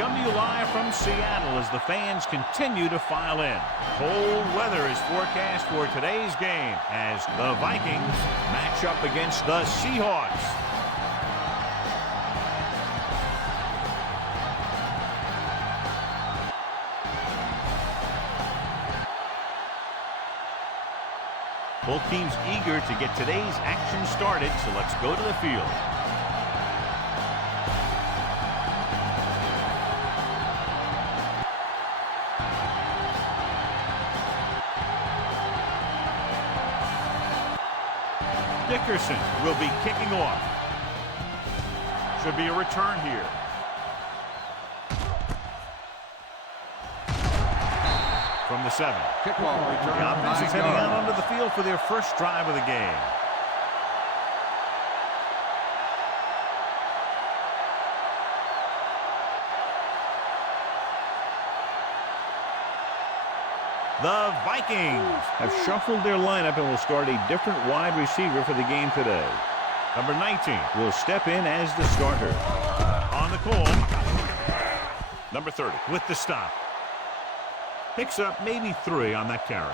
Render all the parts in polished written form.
come to you live from Seattle as the fans continue to file in. Cold weather is forecast for today's game as the Vikings match up against the Seahawks. Both teams eager to get today's action started, so let's go to the field. Dickerson will be kicking off. Should be a return here. From the 7. Kickoff return. The offense is heading out onto the field for their first drive of the game. The Vikings have shuffled their lineup and will start a different wide receiver for the game today. Number 19 will step in as the starter. On the call, number 30 with the stop. Picks up maybe 3 on that carry.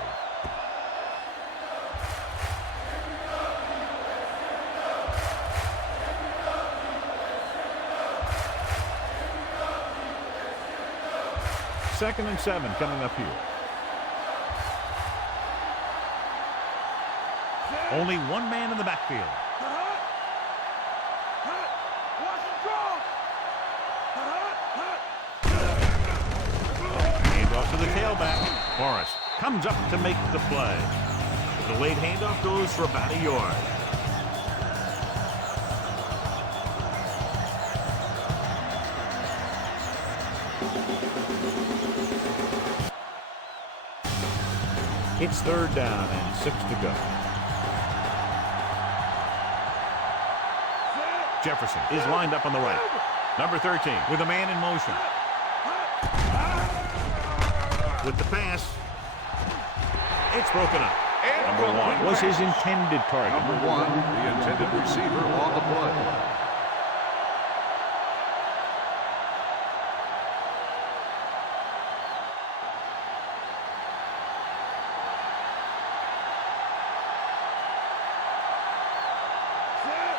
Second and 7 coming up here. Only one man in the backfield. Handoff to the tailback. Morris comes up to make the play. The late handoff goes for about a yard. It's third down and 6 to go. Jefferson is lined up on the right. Number 13 with a man in motion. With the pass, it's broken up. Number 1 was his intended target. Number 1, the intended receiver on the play.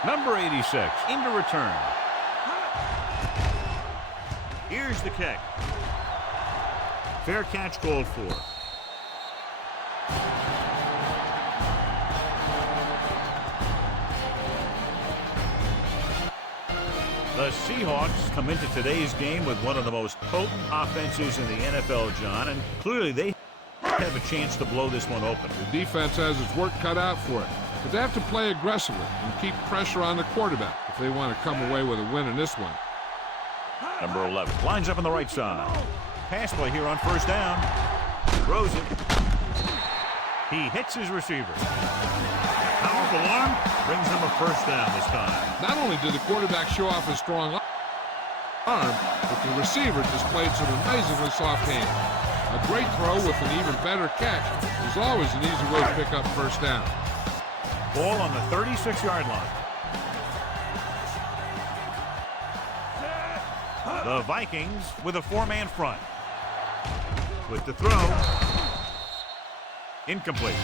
Number 86 into return. Here's the kick. Fair catch called for. The Seahawks come into today's game with one of the most potent offenses in the NFL, John, and clearly they have a chance to blow this one open. The defense has its work cut out for it, but they have to play aggressively and keep pressure on the quarterback if they want to come away with a win in this one. Number 11 lines up on the right side. Pass play here on first down. Throws it. He hits his receiver. Powerful arm brings him a first down this time. Not only did the quarterback show off his strong arm, but the receiver displayed some amazingly soft hands. A great throw with an even better catch is always an easy way to pick up first down. Ball on the 36-yard line. The Vikings with a 4-man front. With the throw. Incomplete.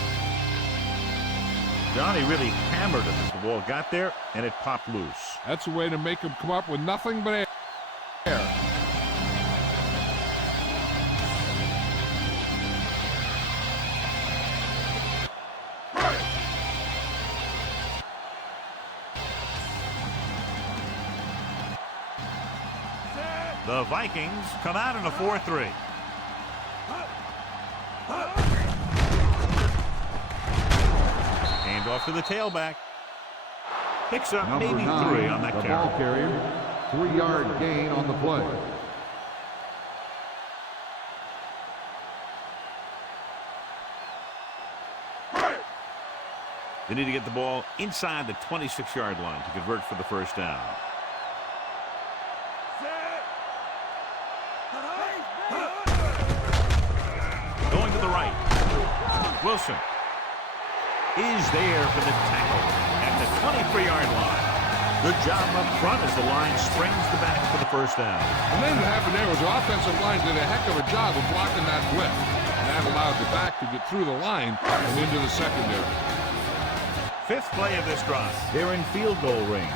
Johnny really hammered it as the ball got there, and it popped loose. That's a way to make him come up with nothing but air. The Vikings come out in a 4-3. Handoff to the tailback. Picks up Number maybe 9, 3 on that the carry. ball carrier, 3-yard gain on the play. They need to get the ball inside the 26-yard line to convert for the first down. Going to the right. Wilson is there for the tackle at the 23-yard line. Good job up front as the line springs the back for the first down. The thing that happened there was the offensive line did a heck of a job of blocking that blitz. And that allowed the back to get through the line and into the secondary. Fifth play of this drive. They're in field goal range.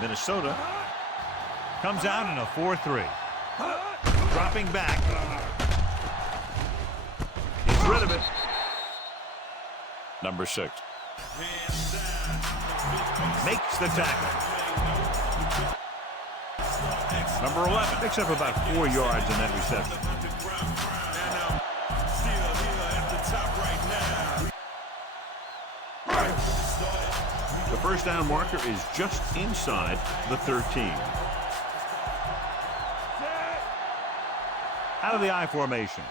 Minnesota comes out in a 4-3. Dropping back. Gets rid of it. Number 6. Makes the tackle. Number 11 picks up about 4 yards in that reception. The first down marker is just inside the 13. Out of the I formation.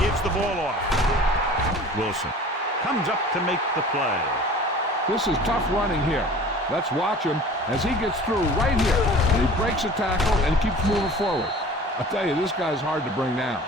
Gives the ball off. Wilson comes up to make the play. This is tough running here. Let's watch him as he gets through right here. And he breaks a tackle and keeps moving forward. I tell you, this guy's hard to bring down.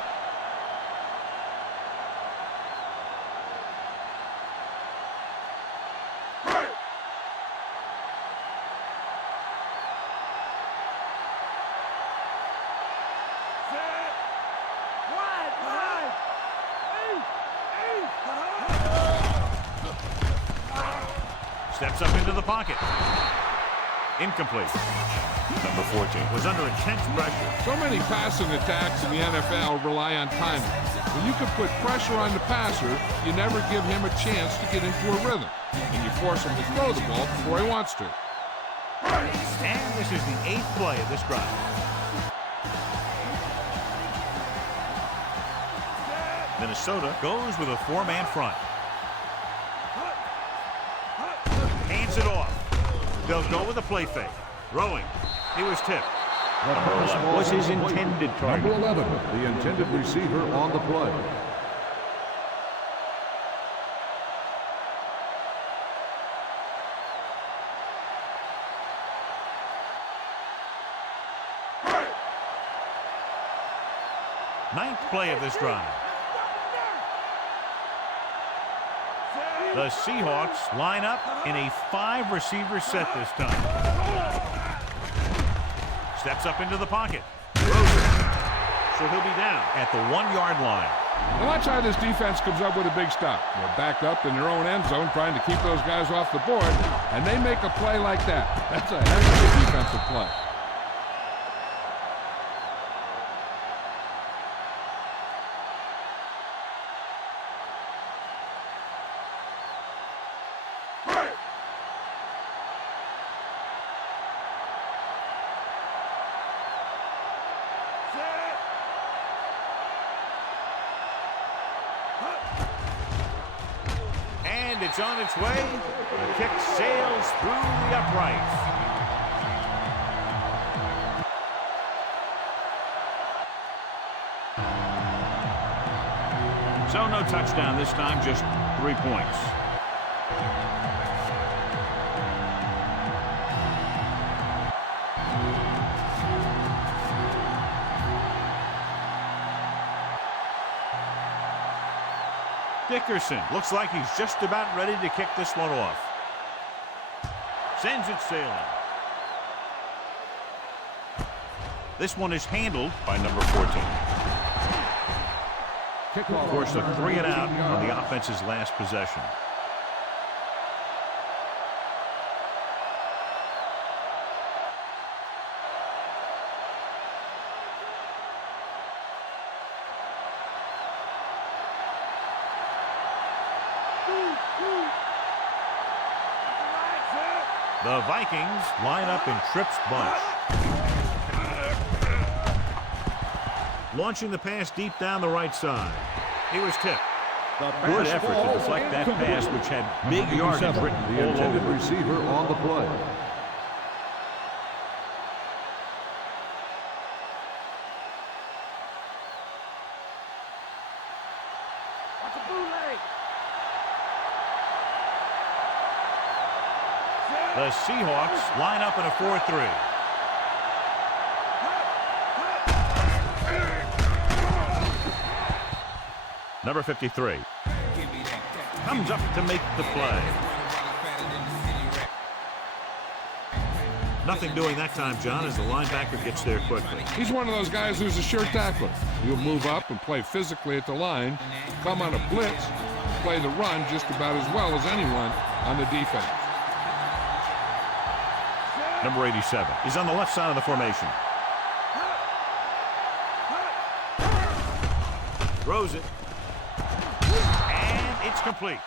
Steps up into the pocket. Incomplete. Number 14 was under intense pressure. So many passing attacks in the NFL rely on timing. When you can put pressure on the passer, you never give him a chance to get into a rhythm. And you force him to throw the ball before he wants to. And this is the 8th play of this drive. Minnesota goes with a 4-man front. Hands it off. They'll go with a play fake. Throwing. He was tipped. Number 11 was his intended target. Number 11, the intended receiver on the play. Ninth play of this drive. The Seahawks line up in a 5-receiver set this time. Steps up into the pocket. So he'll be down at the 1-yard line. Now watch how this defense comes up with a big stop. They're backed up in their own end zone trying to keep those guys off the board, and they make a play like that. That's a heck of a defensive play. And it's on its way. The kick sails through the uprights. So no touchdown this time, just 3 points. Dickerson looks like he's just about ready to kick this one off. Sends it sailing. This one is handled by number 14. Forced a 3 and out on the offense's last possession. The Vikings line up in Tripp's bunch. Launching the pass deep down the right side. He was tipped. Good effort to deflect that pass, which had big yardage written The all intended over. receiver on the play. The Seahawks line up in a 4-3. Number 53. comes up to make the play. Nothing doing that time, John, as the linebacker gets there quickly. He's one of those guys who's a sure tackler. He'll move up and play physically at the line, come on a blitz, play the run just about as well as anyone on the defense. Number 87. He's on the left side of the formation. Throws it. And it's complete.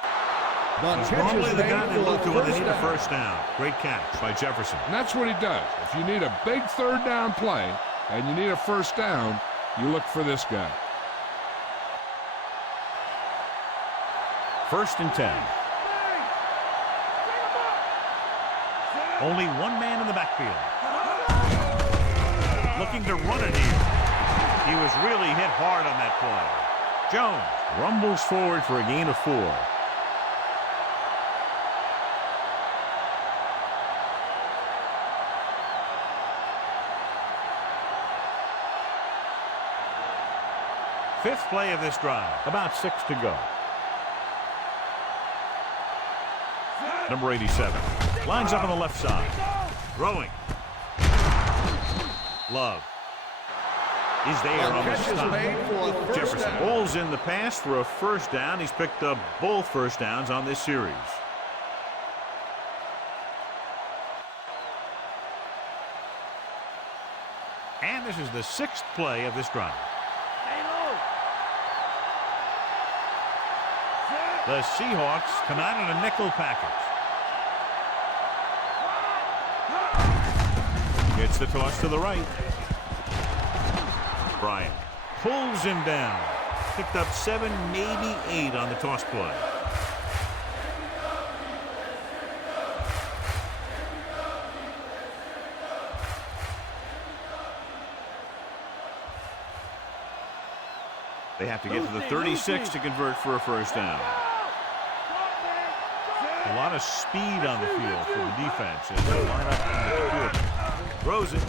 He's normally the guy they look to when they need a first down. Great catch by Jefferson. And that's what he does. If you need a big third down play and you need a first down, you look for this guy. 1st and 10. Only one man in the backfield. Looking to run it here. He was really hit hard on that play. Jones rumbles forward for a gain of 4. Fifth play of this drive. About 6 to go. Number 87. Lines up on the left side. Throwing. Love is there on the stop. Jefferson pulls in the pass for a first down. He's picked up both first downs on this series. And this is the 6th play of this drive. The Seahawks come out in a nickel package. Gets the toss to the right. Bryant pulls him down. Picked up 7, maybe 8 on the toss play. They have to get to the 36 to convert for a first down. A lot of speed on the field for the defense as they line up in the field. Throws it.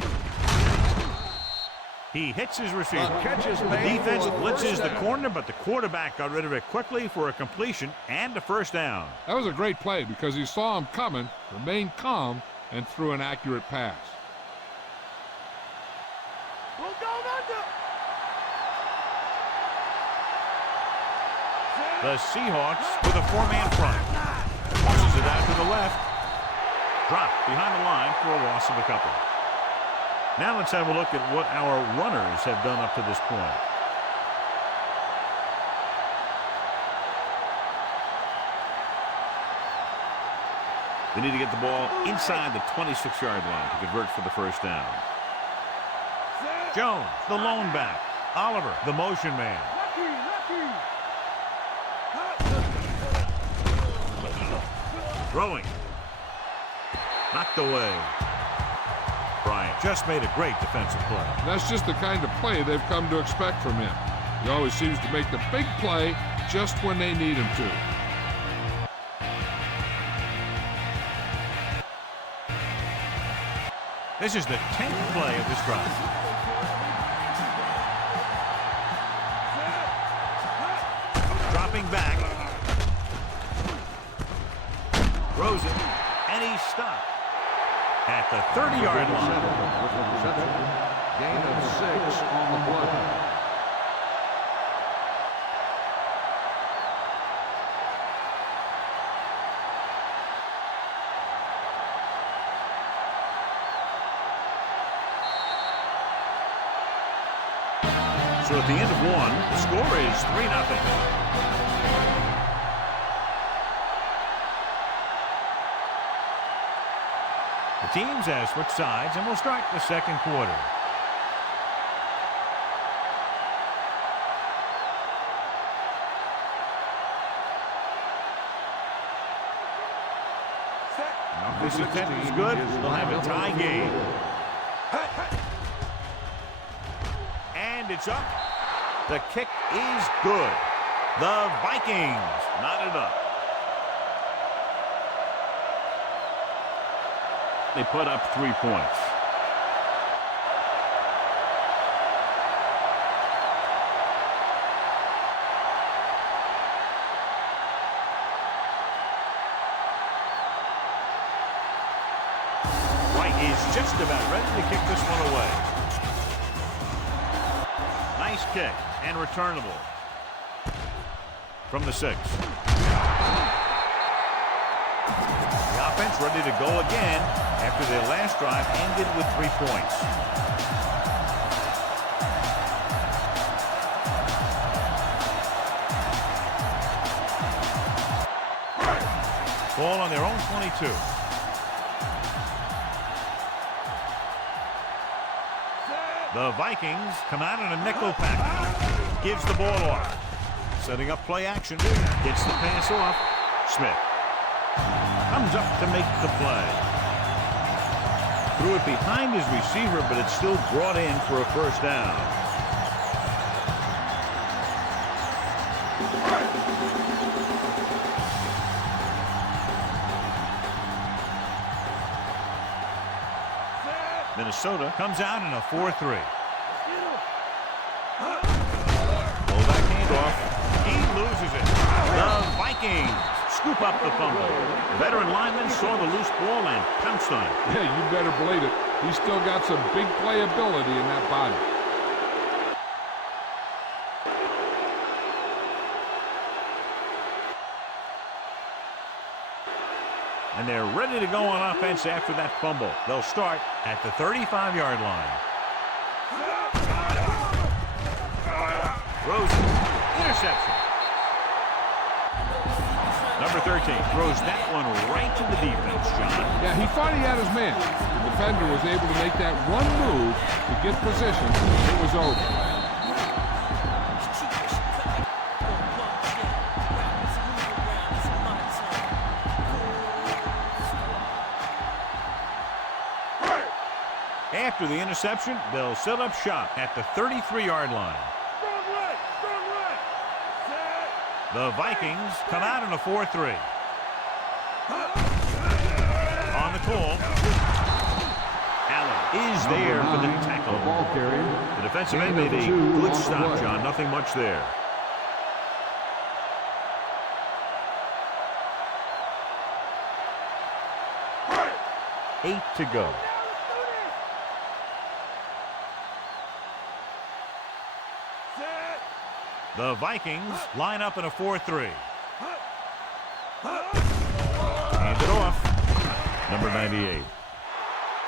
He hits his receiver. The defense blitzes the corner, but the quarterback got rid of it quickly for a completion and a first down. That was a great play because he saw him coming, remained calm, and threw an accurate pass. The Seahawks with a 4-man front. Pushes it out to the left. Dropped behind the line for a loss of a couple. Now let's have a look at what our runners have done up to this point. They need to get the ball inside the 26-yard line to convert for the first down. Jones, the lone back. Oliver, the motion man. Throwing. Knocked away. Bryant just made a great defensive play. That's just the kind of play they've come to expect from him. He always seems to make the big play just when they need him to. This is the 10th play of this drive. Dropping back. Throws it, and he's stopped at the 30-yard line. Gain of 6 on the play. So at the end of 1, the score is 3-0. The teams have switched sides, and we'll start the second quarter. Now, if this attempt is good, they'll have a tie game. And it's up. The kick is good. The Vikings knotted up. They put up 3 points. just about ready to kick this one away. Nice kick and returnable from the 6. The offense ready to go again after their last drive ended with 3 points. Ball on their own 22. The Vikings come out in a nickel package. Gives the ball off. Setting up play action. Gets the pass off. Smith comes up to make the play. Threw it behind his receiver, but it's still brought in for a first down. Minnesota comes out in a 4-3. Fullback handoff. He loses it. The Vikings scoop up the fumble. The veteran lineman saw the loose ball and pounced on it. Yeah, you better believe it. He's still got some big playability in that body. And they're ready to go on offense after that fumble. They'll start at the 35-yard line. Throws interception. Number 13 throws that one right to the defense, John. Yeah, he thought he had his man. The defender was able to make that one move to get position. It was over. After the interception, they'll set up shop at the 33-yard line. The Vikings come out in a 4-3. On the call, Allen is there for the tackle. Ball carrier. The defensive end made a good stop, John. Nothing much there. Eight to go. The Vikings line up in a 4-3. Hand it off. Number 98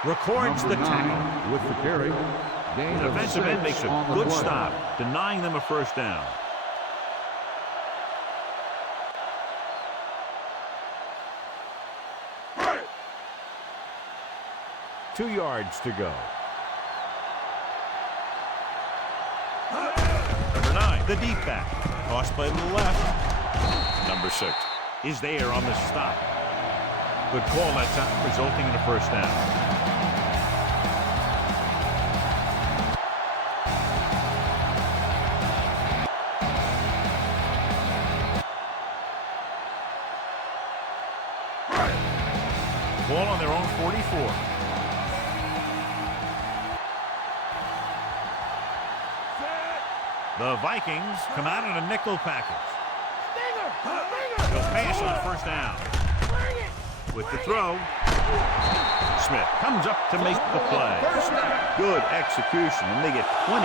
records the tackle. With the carry. The defensive end makes a good stop, denying them a first down. Two yards to go. The deep back. Toss play to the left. Number 6 is there on the stop. Good call that time, resulting in a first down. Ball on their own 44. The Vikings come out in a nickel package. They'll pass on first down. With the throw, Smith comes up to make the play. Good execution, and they get 23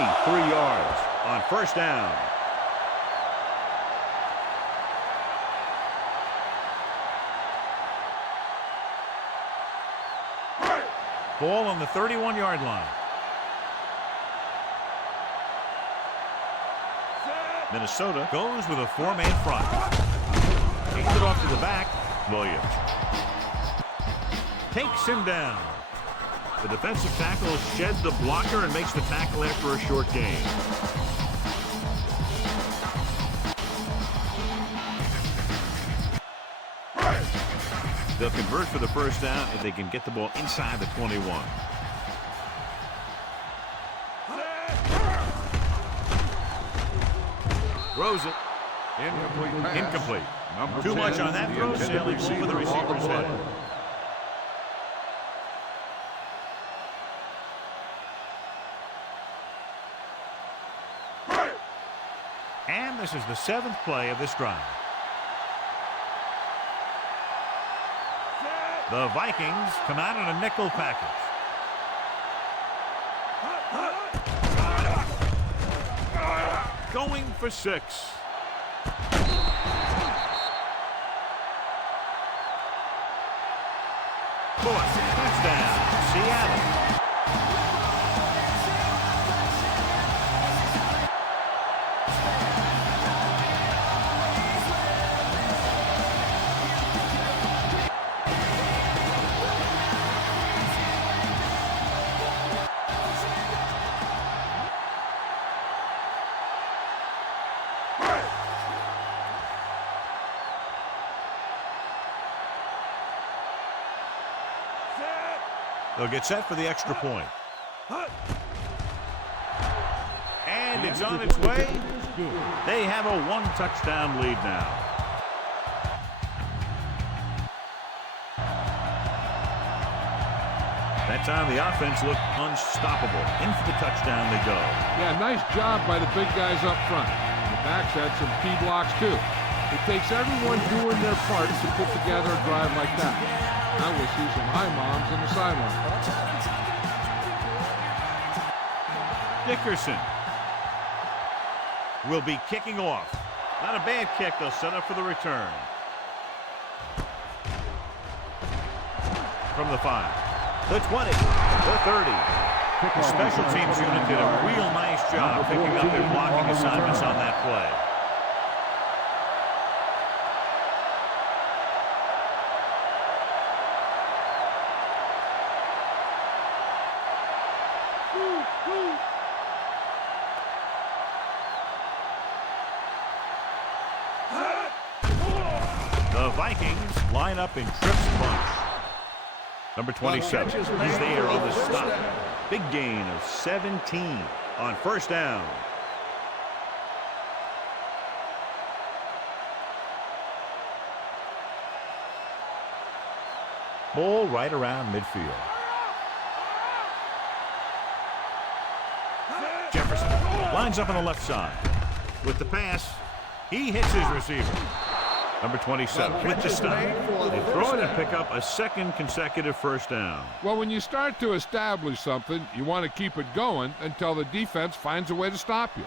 yards on first down. Ball on the 31-yard line. Minnesota goes with a 4-man front. Takes it off to the back. Williams takes him down. The defensive tackle sheds the blocker and makes the tackle after a short gain. They'll convert for the first down if they can get the ball inside the 21. Throws it. Incomplete pass. Incomplete. Number Too 10, much on that the throw, intended sailing over the receiver on the receiver's play. head. And this is the 7th play of this drive. The Vikings come out in a nickel package. going for 6. Touchdown, Seattle. They'll get set for the extra point. And it's on its way. They have a 1-touchdown lead now. That time the offense looked unstoppable. In for the touchdown they go. Yeah, nice job by the big guys up front. The backs had some key blocks too. It takes everyone doing their part to put together a drive like that. Now we'll see some high moms on the sideline. Dickerson will be kicking off. Not a bad kick. They'll set up for the return. From the 5, the 20, the 30. The special teams unit did a real nice job picking up their blocking assignments on that play. The Vikings line up in trips bunch. Number 27, he's there on the stop. Big gain of 17 on first down. Ball right around midfield. Jefferson lines up on the left side. With the pass, he hits his receiver. Number 27 with the stop. They throw it and pick up a second consecutive first down. Well, when you start to establish something, you want to keep it going until the defense finds a way to stop you.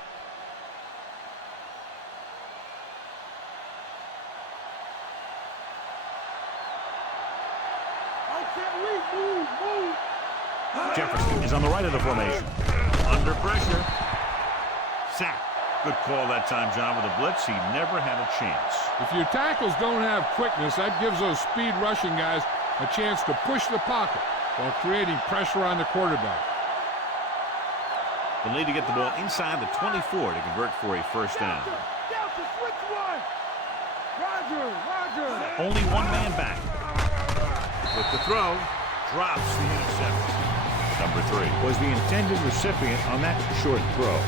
Jefferson is on the right of the formation. Under pressure. Sack. Good call that time, John, with a blitz. He never had a chance. If your tackles don't have quickness, that gives those speed rushing guys a chance to push the pocket while creating pressure on the quarterback. They'll need to get the ball inside the 24 to convert for a first down. Only one man back. With the throw, drops the interception. Number 3 was the intended recipient on that short throw.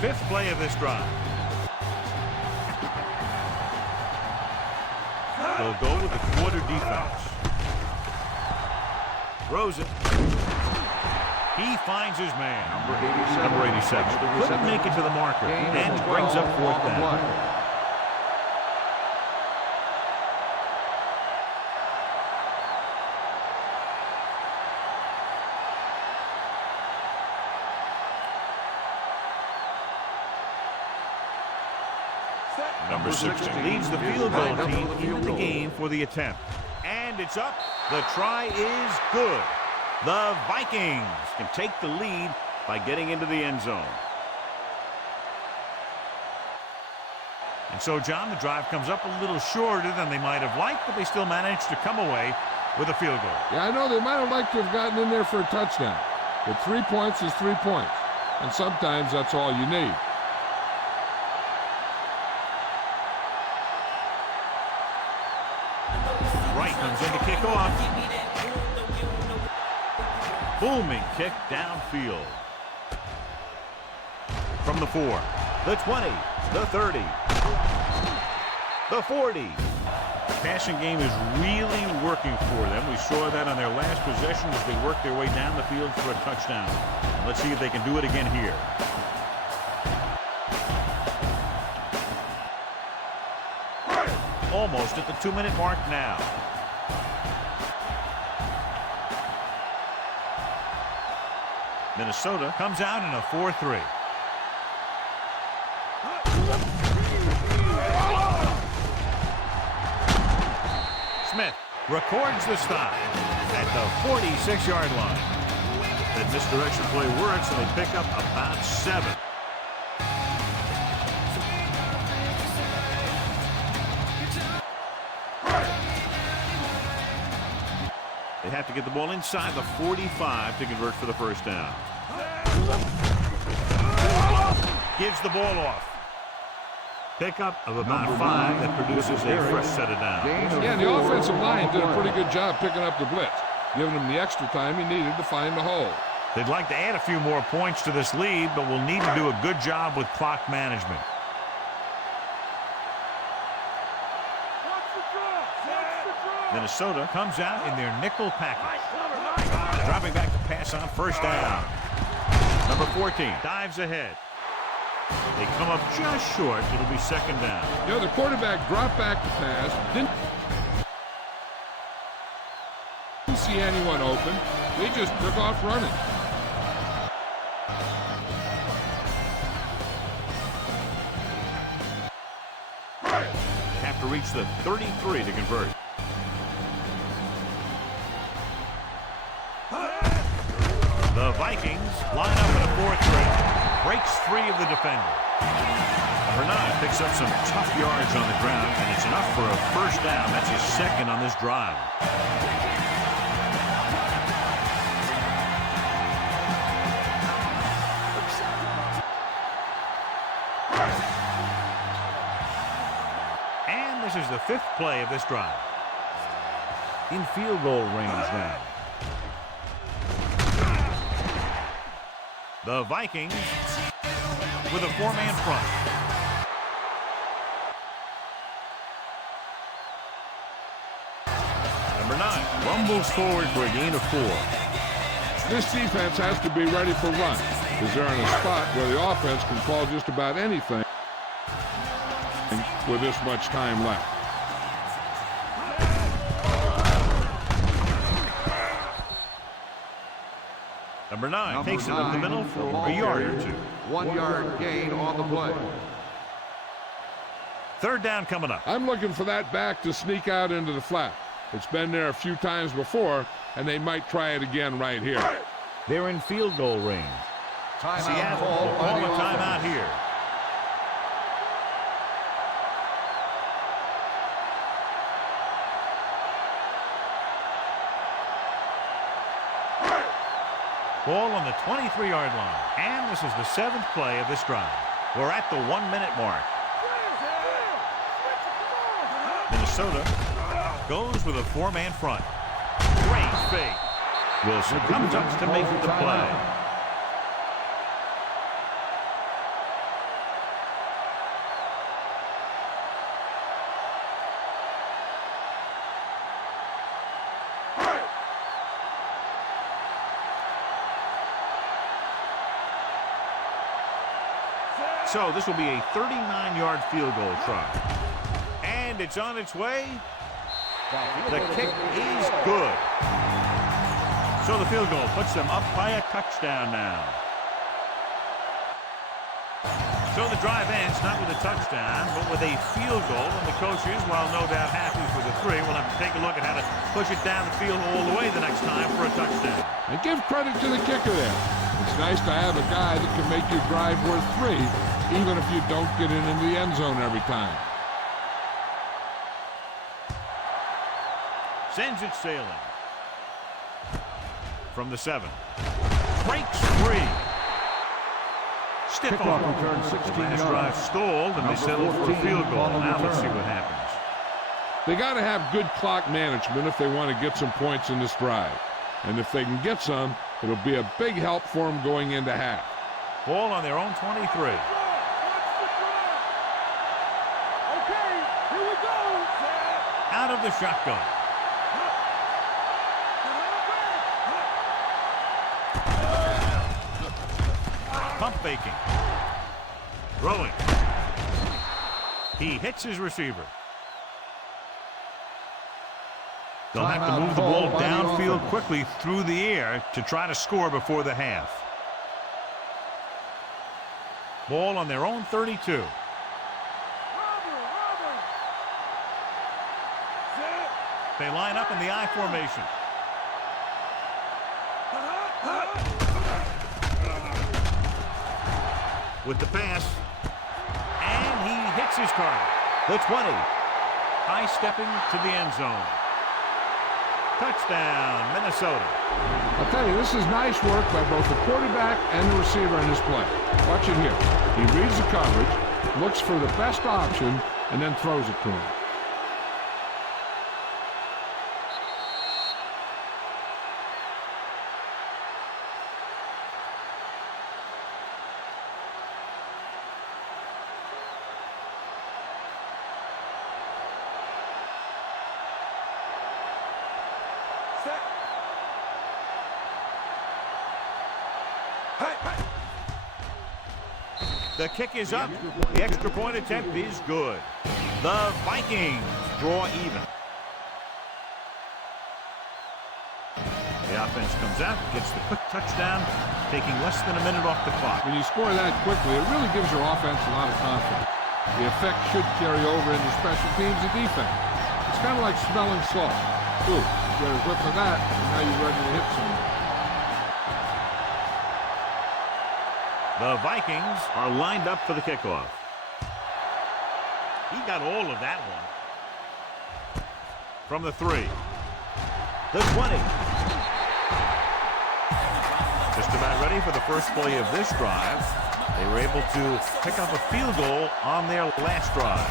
Fifth play of this drive. They'll go with the quarter defense. Throws it. He finds his man. Number 87. Couldn't make it to the marker. And brings up fourth down. Number 16 leads the field goal team in the game for the attempt. And it's up. The try is good. The Vikings can take the lead by getting into the end zone. And so, John, the drive comes up a little shorter than they might have liked, but they still managed to come away with a field goal. Yeah, I know they might have liked to have gotten in there for a touchdown. But 3 points is 3 points. And sometimes that's all you need. Wright comes in to kick off. Booming kick downfield. From the 4, the 20, the 30, the 40. The passing game is really working for them. We saw that on their last possession as they worked their way down the field for a touchdown. Let's see if they can do it again here. almost at the 2-minute mark now. Minnesota comes out in a 4-3. Smith records the stop at the 46-yard line. That misdirection play works, and they pick up about 7. They have to get the ball inside the 45 to convert for the first down. Gives the ball off. Pickup of about 5 that produces a fresh set of downs. Yeah, the offensive line did a pretty good job picking up the blitz, giving him the extra time he needed to find the hole. They'd like to add a few more points to this lead, but will need to do a good job with clock management. Minnesota comes out in their nickel package. Dropping back to pass on first down. Number 14 dives ahead. They come up just short. It'll be second down. You know, the quarterback dropped back to pass. Didn't see anyone open. They just took off running. Have to reach the 33 to convert. The Vikings line up in a 4-3. Breaks free of the defender. Number 9 picks up some tough yards on the ground, and it's enough for a first down. That's his second on this drive. And this is the 5th play of this drive. In field goal range now. The Vikings with a 4-man front. Number 9 rumbles forward for a gain of 4. This defense has to be ready for run, because they're in a spot where the offense can call just about anything with this much time left. Number 9 takes it up the middle for a yard or 2. 1-yard gain on the play. Third down coming up. I'm looking for that back to sneak out into the flat. It's been there a few times before, and they might try it again right here. They're in field goal range. Seattle will call a timeout here. Ball on the 23-yard line. And this is the 7th play of this drive. We're at the 1-minute mark. Minnesota goes with a 4-man front. Great fake. Wilson comes up to make the play. So this will be a 39-yard field goal try. And it's on its way. The kick is good. So the field goal puts them up by a touchdown now. So the drive ends not with a touchdown, but with a field goal. And the coaches, while no doubt happy with the 3, will have to take a look at how to push it down the field all the way the next time for a touchdown. And give credit to the kicker there. It's nice to have a guy that can make your drive worth 3, even if you don't get it into the end zone every time. Sends it sailing. From the 7. Breaks free. Stiff on return 16 yards. Drive stalled, and they settled for a field goal. Now let's see what happens. They got to have good clock management if they want to get some points in this drive. And if they can get some, it'll be a big help for them going into half. Ball on their own 23. Out of the shotgun. Pump faking. Throwing. He hits his receiver. They'll have to move the ball downfield quickly through the air to try to score before the half. Ball on their own 32. They line up in the I formation. With the pass. And he hits his target. The 20. High stepping to the end zone. Touchdown, Minnesota. I'll tell you, this is nice work by both the quarterback and the receiver in this play. Watch it here. He reads the coverage, looks for the best option, and then throws it to him. The kick is up. The extra point attempt is good. The Vikings draw even. The offense comes out, gets the quick touchdown, taking less than a minute off the clock. When you score that quickly, it really gives your offense a lot of confidence. The effect should carry over into special teams and defense. It's kind of like smelling salt. Ooh, you get a whiff of that, and now you're ready to hit someone. The Vikings are lined up for the kickoff. He got all of that one. From the 3. The 20. Just about ready for the first play of this drive. They were able to pick up a field goal on their last drive.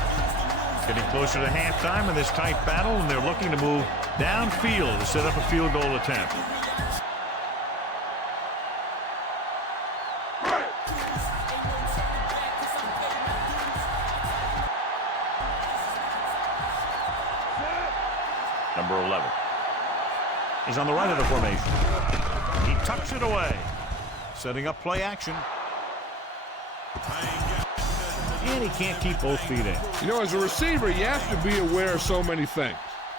Getting closer to halftime in this tight battle, and they're looking to move downfield to set up a field goal attempt. Number 11 is on the right of the formation. He tucks it away, setting up play action. And he can't keep both feet in. You know, as a receiver, you have to be aware of so many things.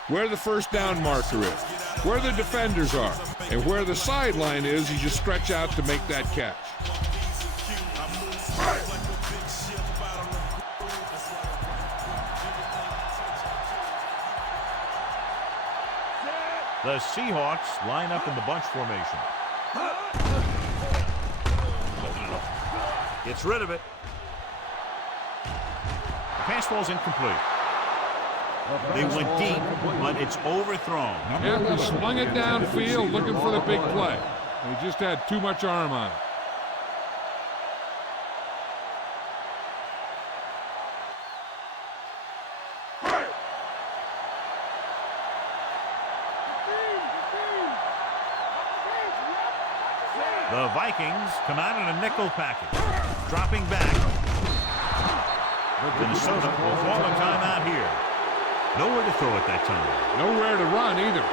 Where the first down marker is, where the defenders are, and where the sideline is as you stretch out to make that catch. The Seahawks line up in the bunch formation. Gets rid of it. The pass ball's incomplete. They went deep, but it's overthrown. Yeah, he swung it downfield looking for the big play. He just had too much arm on it. The Vikings come out in a nickel package. Dropping back. Minnesota will call a timeout here. Nowhere to throw at that time. Nowhere to run either.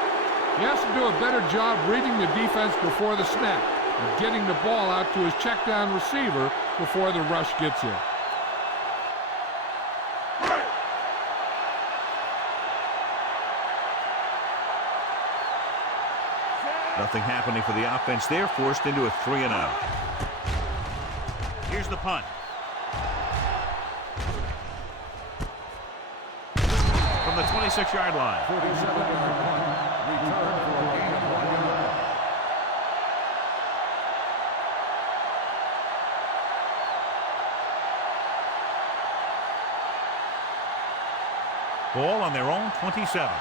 He has to do a better job reading the defense before the snap and getting the ball out to his check down receiver before the rush gets in. Nothing happening for the offense there, forced into a 3-and-out. Here's the punt. From the 26-yard line. 47-yard punt. Return for a gain of 1 yard. Ball on their own 27.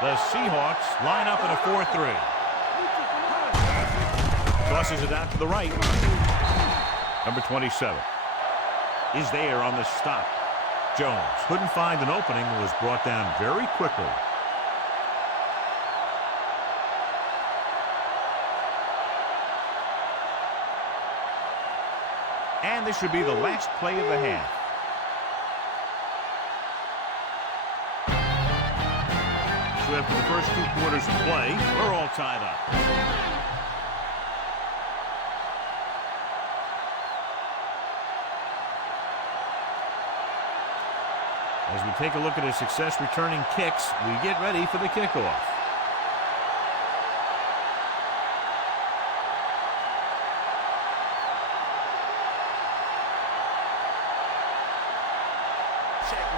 The Seahawks line up in a 4-3. Tosses it out to the right. Number 27 is there on the stop. Jones couldn't find an opening, was brought down very quickly. And this should be the last play of the half. So after the first 2 quarters of play, we're all tied up. As we take a look at his success returning kicks, we get ready for the kickoff.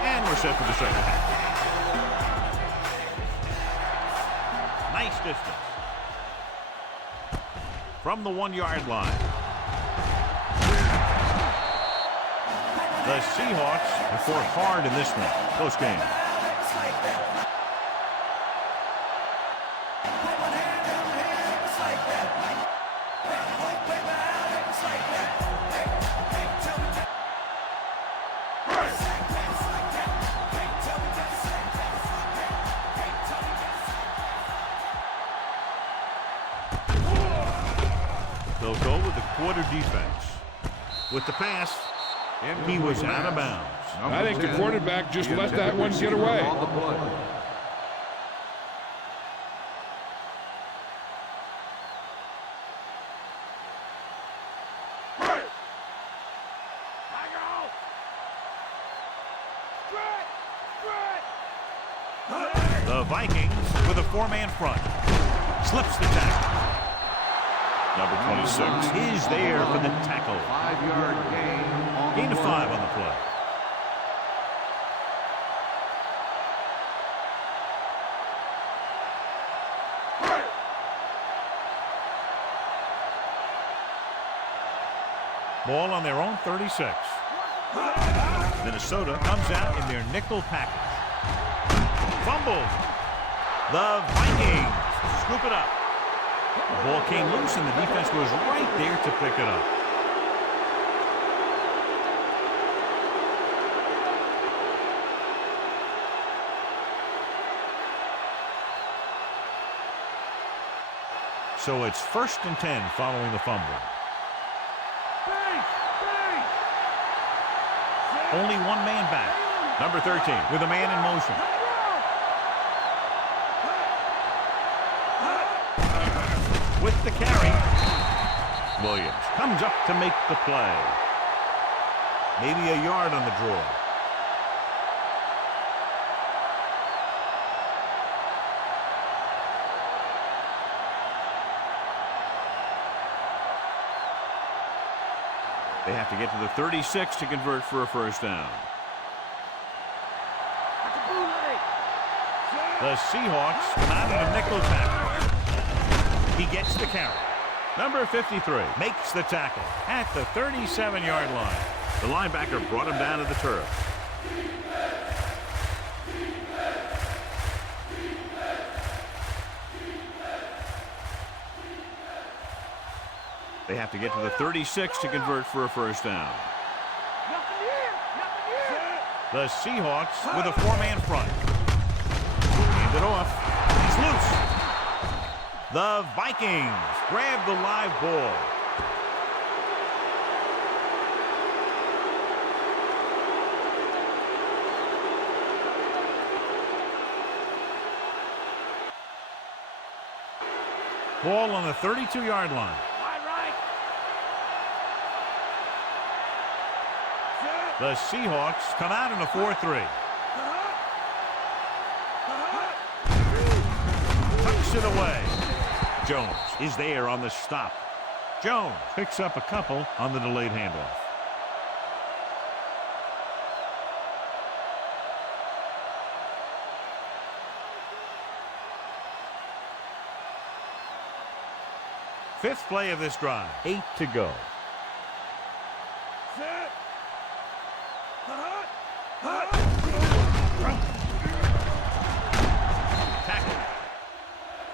And we're set for the second half. Nice distance. From the 1-yard line. The Seahawks have fought hard in this one. Close game. They'll go with the quarter defense. With the pass, he was out of bounds. I think the quarterback just let that one get away. The Vikings with a 4-man front. Slips the tackle. Number 26 is there for the tackle. 5-yard gain on Gain the of 5 on the play. Ball on their own 36. Minnesota comes out in their nickel package. Fumbles. The Vikings scoop it up. The ball came loose and the defense was right there to pick it up. So it's 1st and 10 following the fumble. Only one man back. Number 13 with a man in motion. With the carry, Williams comes up to make the play. Maybe a yard on the draw. They have to get to the 36 to convert for a first down. The Seahawks come out in a nickel tackle. He gets the carry. Number 53 makes the tackle at the 37-yard line. The linebacker brought him down to the turf. They have to get to the 36 to convert for a first down. The Seahawks with a 4-man front. Hand it off. He's loose. The Vikings grab the live ball. Ball on the 32-yard line. The Seahawks come out in a 4-3. Tucks it away. Jones is there on the stop. Jones picks up a couple on the delayed handoff. Fifth play of this drive. 8 to go.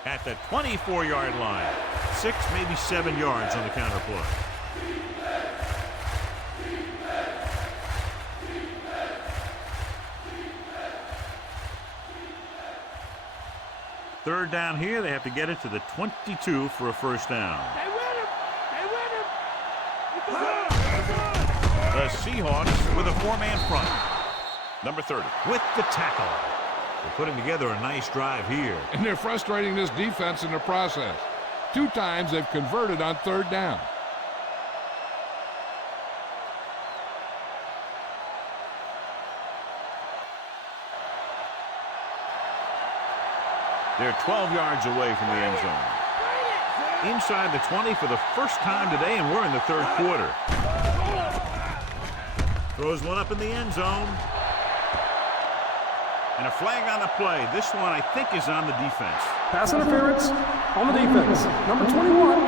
At the 24-yard line. 6, maybe 7 yards on the counter play. Third down here. They have to get it to the 22 for a first down. The Seahawks with a 4-man front. Number 30 with the tackle. They're putting together a nice drive here. And they're frustrating this defense in the process. 2 times they've converted on third down. They're 12 yards away from the end zone. Inside the 20 for the first time today, and we're in the third quarter. Throws one up in the end zone. And a flag on the play. This one, I think, is on the defense. Pass interference on the defense. Number 21.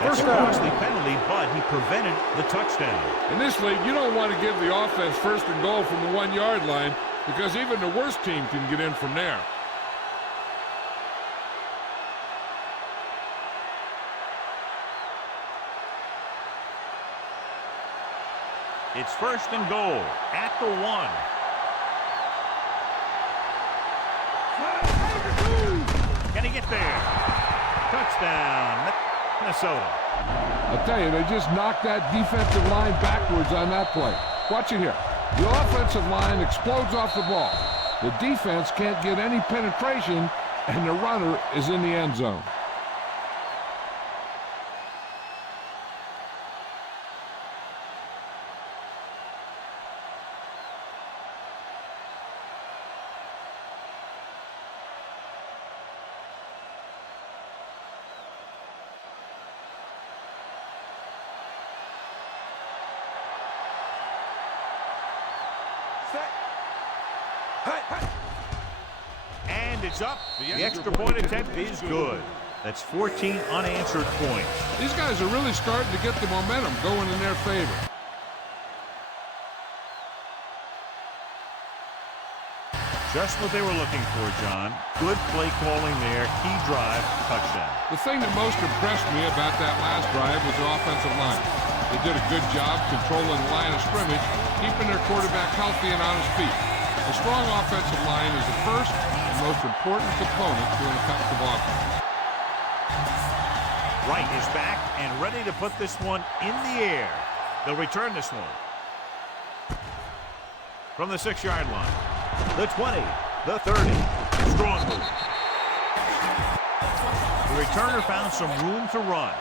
That's a costly penalty, but he prevented the touchdown. In this league, you don't want to give the offense first and goal from the 1 yard line because even the worst team can get in from there. It's first and goal at the 1. Can he get there? Touchdown, Minnesota. I'll tell you, they just knocked that defensive line backwards on that play. Watch it here. The offensive line explodes off the ball. The defense can't get any penetration, and the runner is in the end zone. And it's up. The extra point attempt is good. That's 14 unanswered points. These guys are really starting to get the momentum going in their favor. Just what they were looking for, John. Good play calling there. Key drive, touchdown. The thing that most impressed me about that last drive was their offensive line. They did a good job controlling the line of scrimmage, keeping their quarterback healthy and on his feet. A strong offensive line is the first and most important component to an effective offense. Wright is back and ready to put this one in the air. They'll return this one. From the 6-yard line. The 20, the 30. Strong move. The returner found some room to run.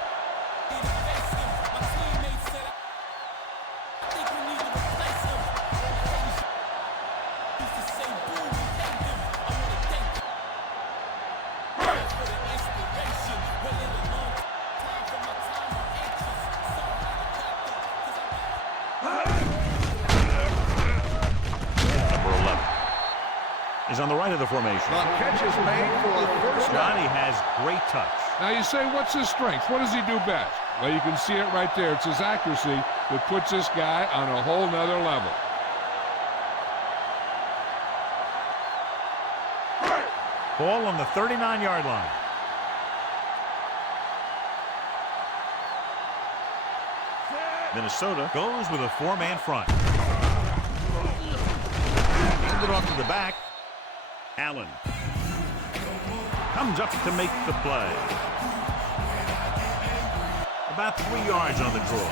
Is on the right of the formation. The catch is made for a first down. Johnny has great touch. Now you say, what's his strength? What does he do best? Well, you can see it right there. It's his accuracy that puts this guy on a whole nother level. Ball on the 39-yard line. Minnesota goes with a 4-man front. Handed off to the back. Allen comes up to make the play. About 3 yards on the draw.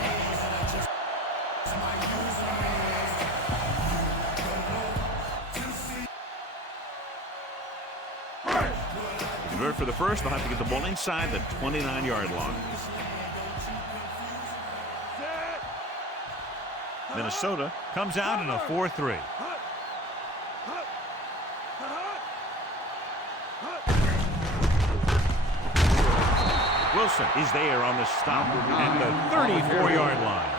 To convert for the first, they'll have to get the ball inside the 29-yard line. Minnesota comes out in a 4-3. Wilson is there on the stop at the 34-yard line.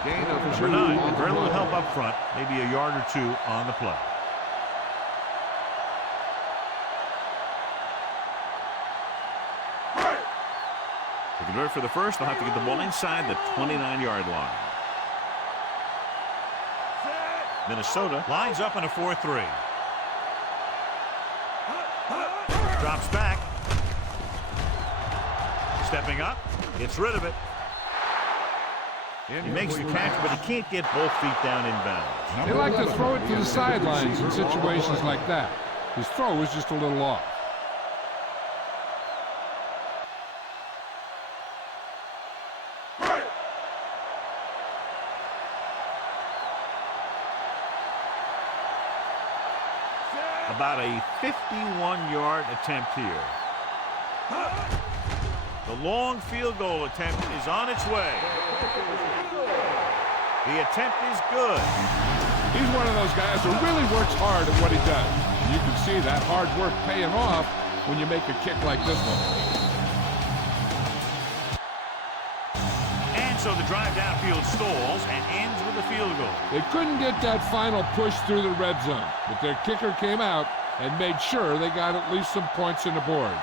Number 9, very little help up front, maybe a yard or two on the play. To convert for the first, they'll have to get the ball inside the 29-yard line. Minnesota lines up in a 4-3. Drops back. Stepping up, gets rid of it. He makes the catch, but he can't get both feet down in bounds. They like to throw it to the sidelines in situations like that. His throw was just a little off. About a 51-yard attempt here. The long field goal attempt is on its way. The attempt is good. He's one of those guys who really works hard at what he does. You can see that hard work paying off when you make a kick like this one. And so the drive downfield stalls and ends with a field goal. They couldn't get that final push through the red zone, but their kicker came out and made sure they got at least some points on the board.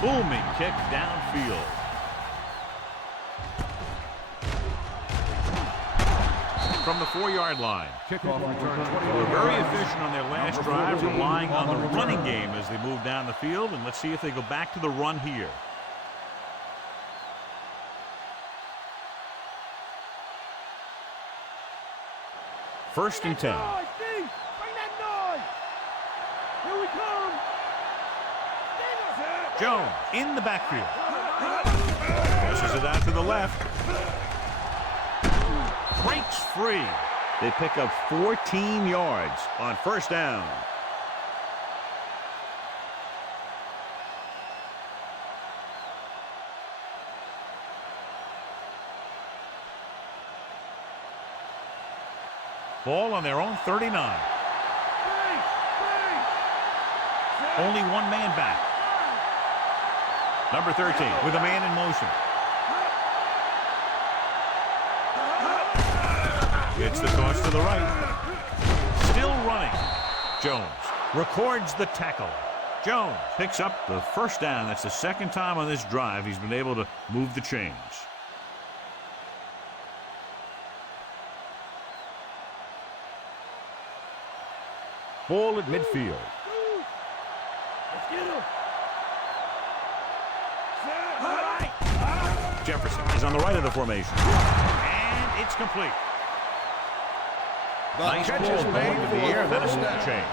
Booming kick downfield. From the 4-yard line. Kickoff return 20. They were very efficient on their last drive, relying on the running game as they move down the field. And let's see if they go back to the run here. First and 10. Jones in the backfield. Pushes it out to the left. Breaks free. They pick up 14 yards on first down. Ball on their own 39. Only one man back. Number 13 with a man in motion. Gets the toss to the right. Still running. Jones records the tackle. Jones picks up the first down. That's the second time on this drive he's been able to move the chains. Ball at midfield. Jefferson is on the right of the formation. And it's complete. Nice ball going to the air. That is a change.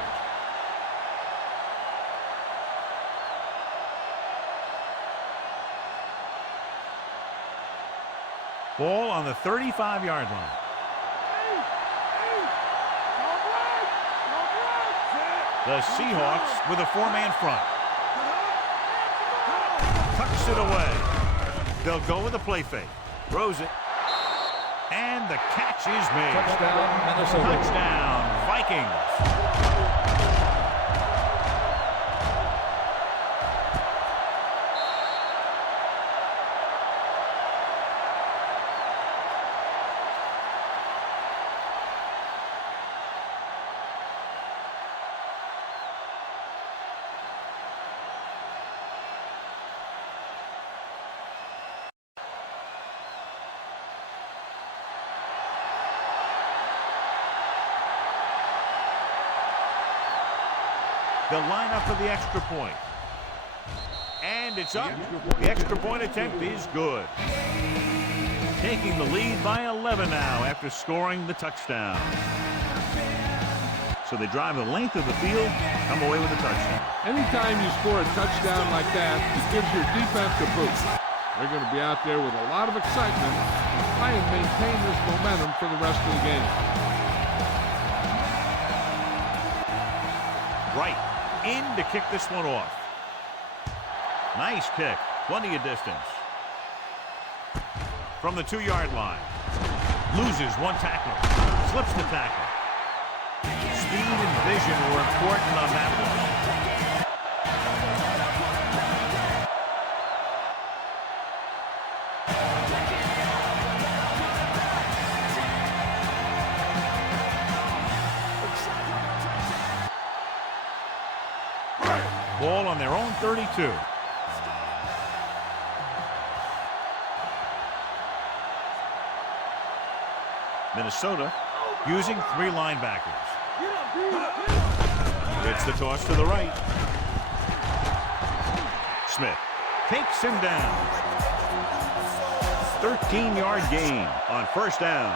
Ball on the 35-yard line. The Seahawks with a 4-man front. Tucks it away. They'll go with a play fake. Throws it. And the catch is made. Touchdown, Minnesota. Touchdown, Vikings. They'll line up for the extra point. And it's up. The extra point attempt is good. Taking the lead by 11 now after scoring the touchdown. So they drive the length of the field, come away with a touchdown. Anytime you score a touchdown like that, it gives your defense a boost. They're going to be out there with a lot of excitement and try and maintain this momentum for the rest of the game. Right. In to kick this one off. Nice kick. Plenty of distance. From the 2-yard line. Loses one tackler. Slips the tackle. Speed and vision were important on that one. Ball on their own 32. Minnesota using 3 linebackers. It's the toss to the right. Smith takes him down. 13-yard gain on first down.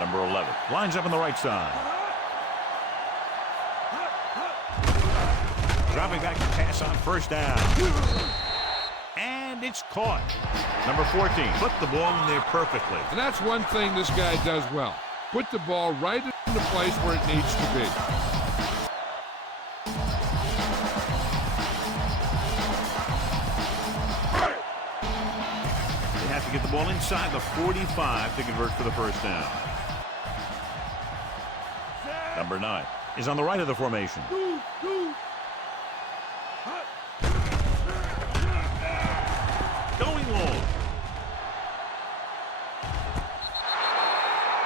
Number 11 lines up on the right side. Dropping back to pass on first down. And it's caught. Number 14 put the ball in there perfectly. And that's one thing this guy does well. Put the ball right in the place where it needs to be. They have to get the ball inside the 45 to convert for the first down. Number 9 is on the right of the formation. Going long.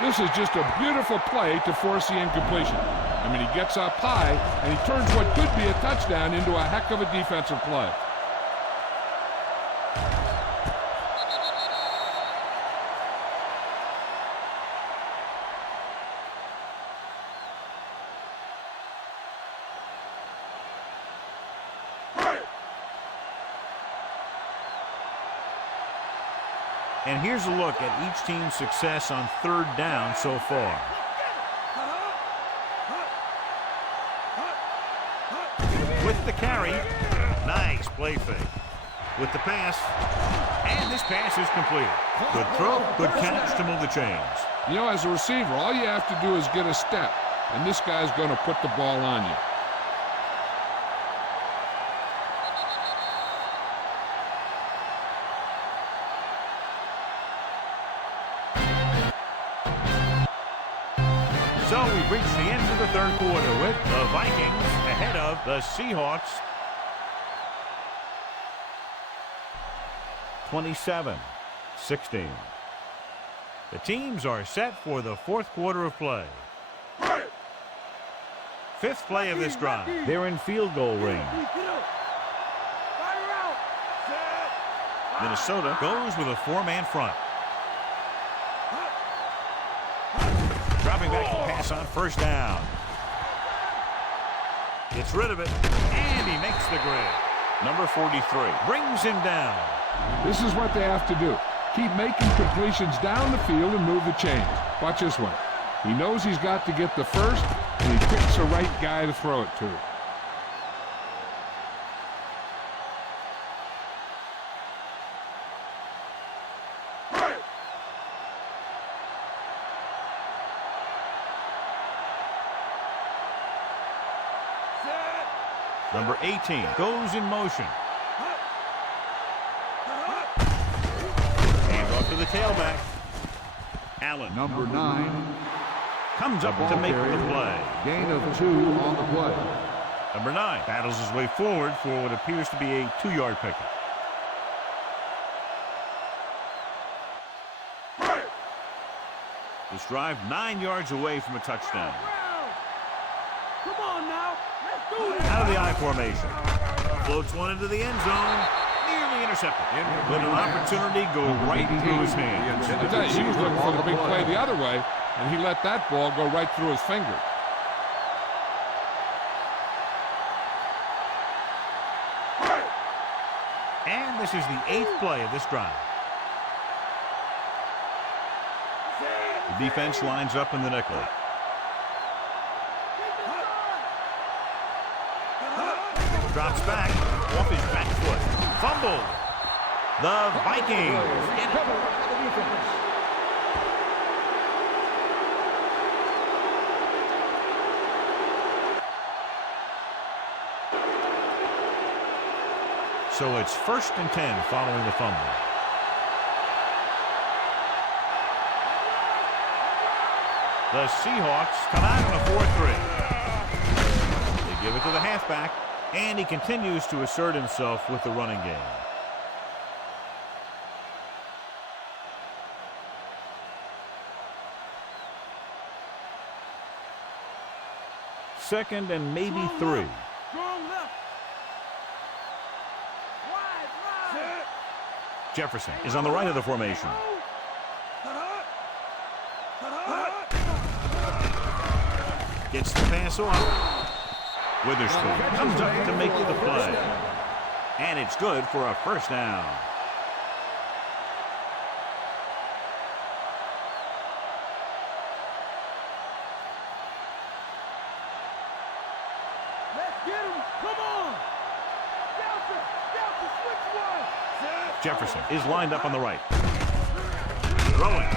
This is just a beautiful play to force the incompletion. I mean, he gets up high, and he turns what could be a touchdown into a heck of a defensive play. And here's a look at each team's success on third down so far. With the carry, nice play fake. With the pass, and this pass is completed. Good throw, good catch to move the chains. You know, as a receiver, all you have to do is get a step, and this guy's going to put the ball on you. So we've reached the end of the third quarter with the Vikings ahead of the Seahawks. 27-16. The teams are set for the fourth quarter of play. Fifth play of this drive. They're in field goal range. Minnesota goes with a four-man front. Dropping back to pass on first down. Gets rid of it, and he makes the grab. Number 43 brings him down. This is what they have to do. Keep making completions down the field and move the chains. Watch this one. He knows he's got to get the first, and he picks the right guy to throw it to. Number 18 goes in motion. Hands off to the tailback. Allen. Number 9. Comes up to make the play. Gain of 2 on the play. Number 9 battles his way forward for what appears to be a 2-yard pickup. This drive 9 yards away from a touchdown. Come on now. Let's do it. Out of the I formation. Floats one into the end zone. Nearly intercepted. Let an opportunity go right through his hands. I tell you, he was looking for the big play the other way, and he let that ball go right through his fingers. And this is the 8th play of this drive. The defense lines up in the nickel. Drops back, off his back foot. Fumble. The Vikings get it. So it's 1st and 10 following the fumble. The Seahawks come out on a 4-3. They give it to the halfback, and he continues to assert himself with the running game. Second and maybe 3. Jefferson is on the right of the formation. Gets the pass off. Witherspoon comes up to make the play. And it's good for a first down. Jefferson is lined up on the right. Throwing.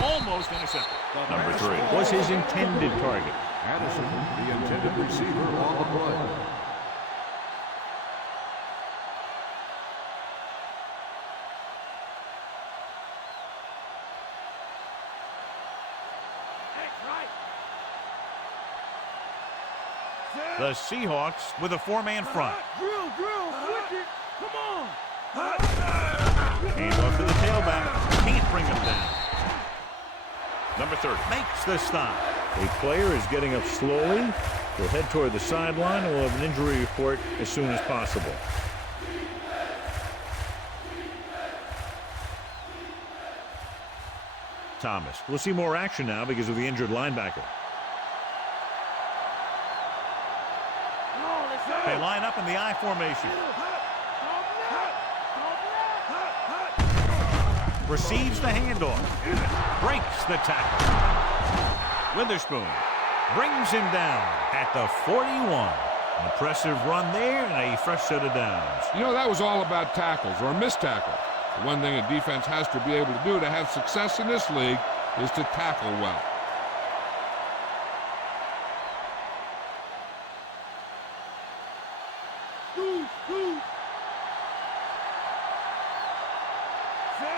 Almost intercepted. Number 3 was his intended target. Addison, the intended receiver on the play. The Seahawks with a 4-man front. Drill, switch it. Come on. He's off to the tailback. Can't bring him down. Number 30 makes the stop. A player is getting up slowly. He'll head toward the sideline and will have an injury report as soon as possible. Thomas. We'll see more action now because of the injured linebacker. They line up in the I formation. Receives the handoff. Breaks the tackle. Witherspoon brings him down at the 41. An impressive run there and a fresh set of downs. You know, that was all about tackles or missed tackles. The one thing a defense has to be able to do to have success in this league is to tackle well.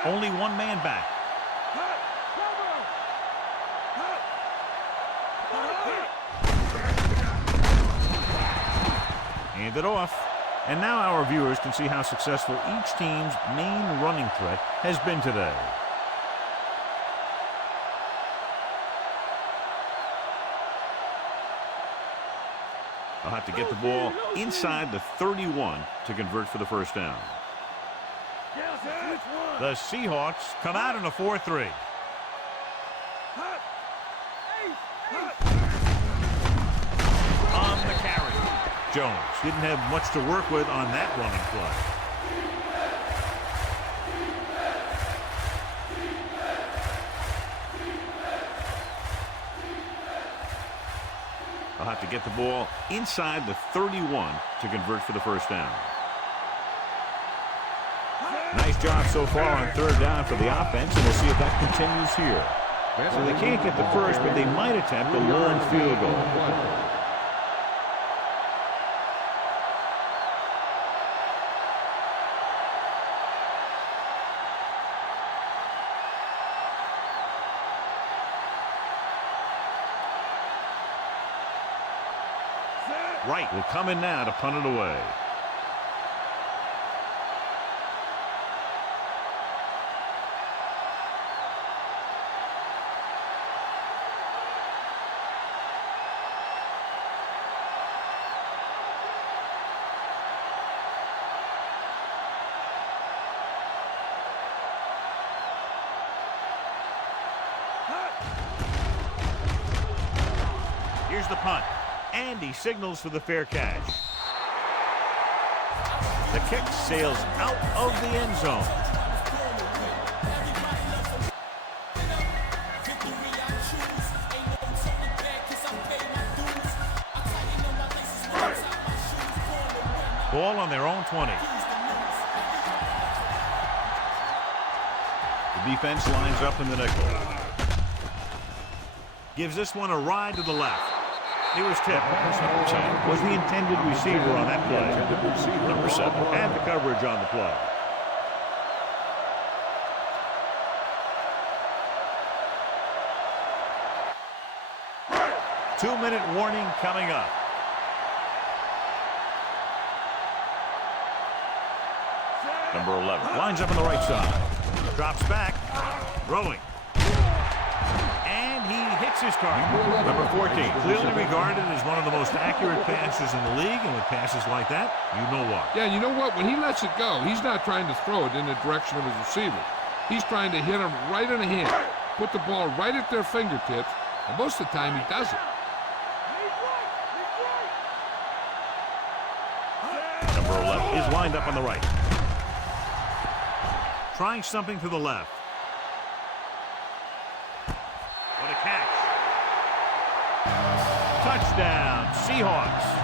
Only one man back. Hand it off. And now our viewers can see how successful each team's main running threat has been today. I'll have to get the ball inside the 31 to convert for the first down. The Seahawks come out in a 4-3. On the carry. Jones didn't have much to work with on that running play. I'll have to get the ball inside the 31 to convert for the first down. Nice job so far on third down for the offense, and we'll see if that continues here. So they can't get the first, but they might attempt a long field goal. Wright will come in now to punt it away. Here's the punt. And he signals for the fair catch. The kick sails out of the end zone. Ball on their own 20. The defense lines up in the nickel. Gives this one a ride to the left. He was tipped. Number 10 was the intended receiver on that play. Number 7 had the coverage on the play. Two-minute warning coming up. Number 11 lines up on the right side. Drops back. Throwing. Hits his target. Number 14, clearly regarded as one of the most accurate passers in the league, and with passes like that, you know why. Yeah, you know what? When he lets it go, he's not trying to throw it in the direction of his receiver. He's trying to hit him right in the hand, put the ball right at their fingertips, and most of the time he does it. Number 11 is lined up on the right. Trying something to the left. What a catch. Touchdown, Seahawks.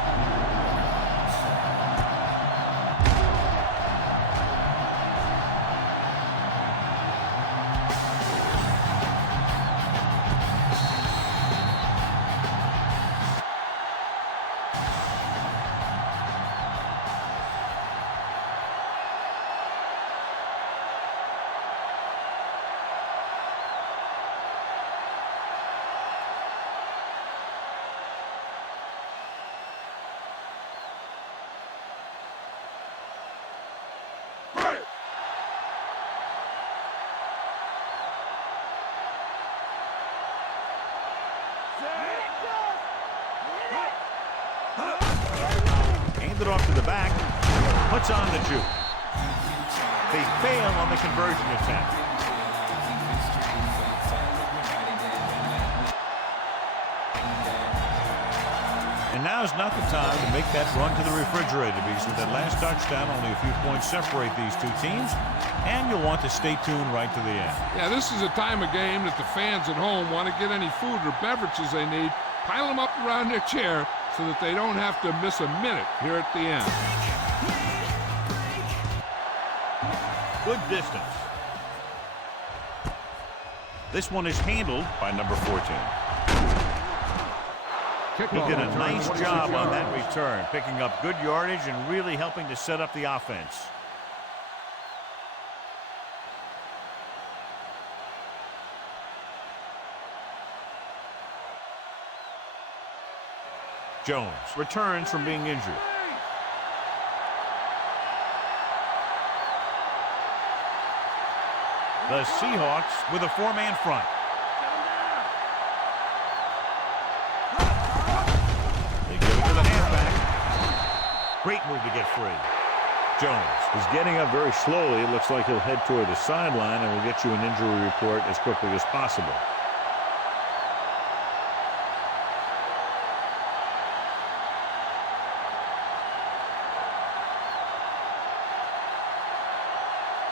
Handed off to the back. Puts on the juke. They fail on the conversion attempt. And now's not the time to make that run to the refrigerator, because with that last touchdown, only a few points separate these two teams, and you'll want to stay tuned right to the end. Yeah, this is a time of game that the fans at home want to get any food or beverages they need, pile them up around their chair so that they don't have to miss a minute here at the end. Good distance. This one is handled by number 14. He did a nice job on that return, picking up good yardage and really helping to set up the offense. Jones returns from being injured. The Seahawks with a four-man front. They give it to the halfback. Great move to get free. Jones is getting up very slowly. It looks like he'll head toward the sideline, and we'll get you an injury report as quickly as possible.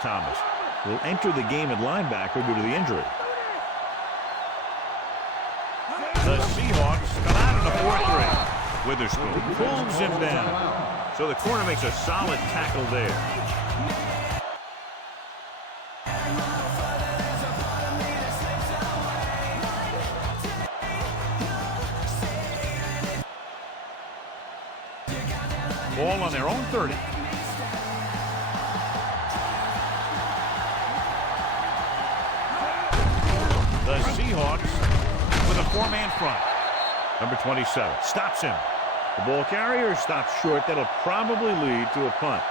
Thomas will enter the game at linebacker due to the injury. The Seahawks come out in the 4-3. Witherspoon pulls him down. So the corner makes a solid tackle there. Ball on their own 30. The Seahawks with a four-man front. Number 27 stops him. The ball carrier stops short. That'll probably lead to a punt.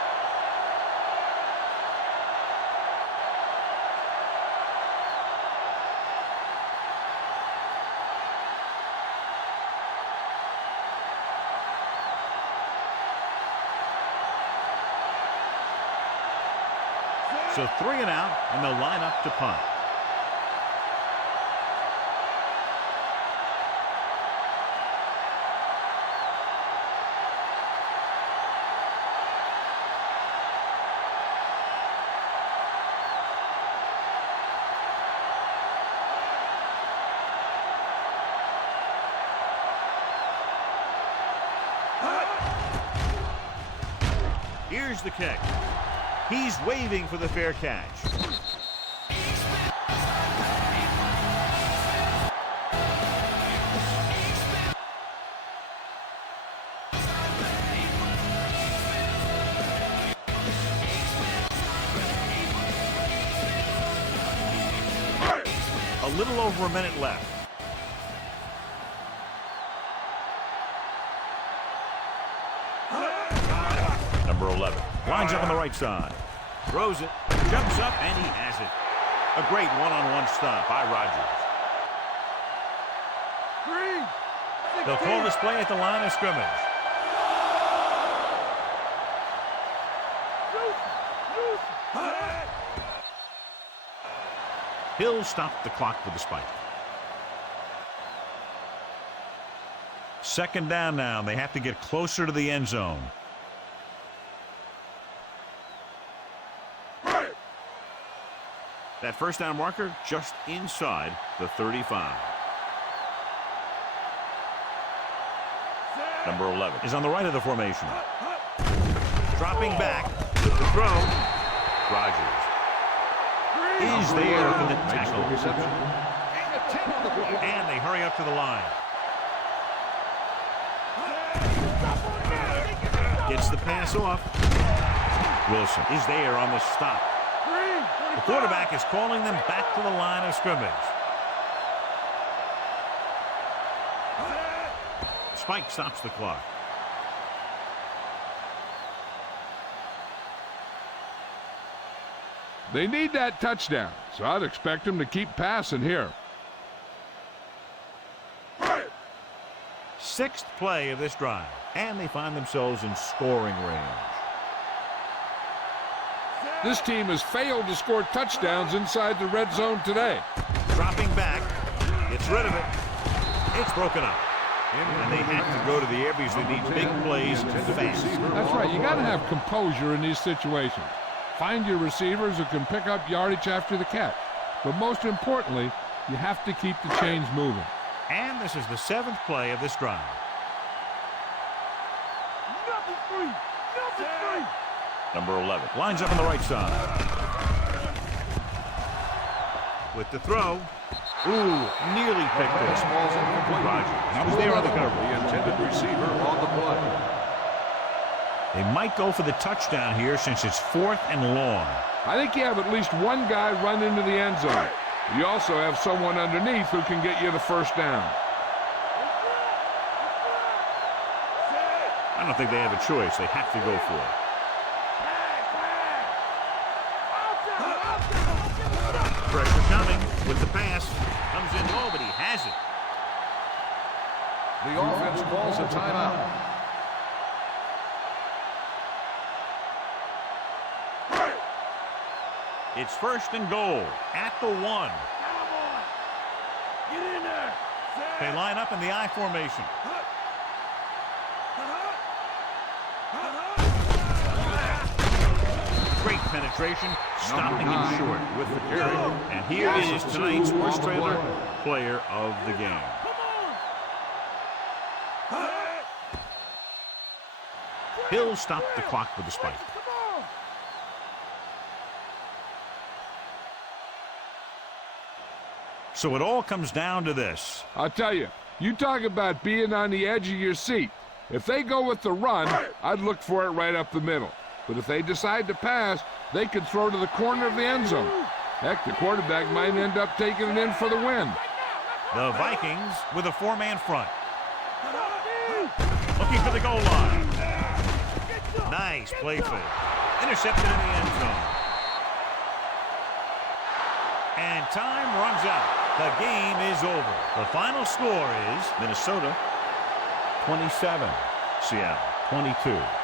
So 3 and out, and they'll line up to punt. Here's the kick. He's waving for the fair catch. A little over a minute left. Number 11 lines up on the right side. Throws it, jumps up, and he has it. A great one-on-one stop by Rodgers. They'll call this play at the line of scrimmage. He'll stop the clock with the spike. Second down now. They have to get closer to the end zone. That first down marker just inside the 35. Number 11 is on the right of the formation. Dropping back with the throw. Rogers is there for the tackle. And they hurry up to the line. Gets the pass off. Wilson is there on the stop. The quarterback is calling them back to the line of scrimmage. Spike stops the clock. They need that touchdown, so I'd expect them to keep passing here. Sixth play of this drive, and they find themselves in scoring range. This team has failed to score touchdowns inside the red zone today. Dropping back, gets rid of it. It's broken up. And they have to go to the air because they need big plays fast. That's right. You got to have composure in these situations. Find your receivers who can pick up yardage after the catch. But most importantly, you have to keep the chains moving. And this is the seventh play of this drive. Number 11 lines up on the right side. With the throw. Ooh, nearly picked off. Rogers, he was there on the cover. The intended receiver on the play. They might go for the touchdown here since it's 4th and long. I think you have at least one guy run into the end zone. You also have someone underneath who can get you the first down. I don't think they have a choice. They have to go for it. Pressure coming with the pass. Comes in low, but he has it. The offense calls a timeout. It's 1st and goal at the 1. Get in there. They line up in the I formation. Great penetration, stopping him short with the carry. And here is tonight's Sports Trailer Player of the Game. He'll stop the clock with the spike. So it all comes down to this. I'll tell you, you talk about being on the edge of your seat. If they go with the run, I'd look for it right up the middle. But if they decide to pass, they could throw to the corner of the end zone. Heck, the quarterback might end up taking it in for the win. The Vikings with a 4-man front. Looking for the goal line. Nice play fake. Intercepted in the end zone. And time runs out. The game is over. The final score is Minnesota 27, Seattle 22.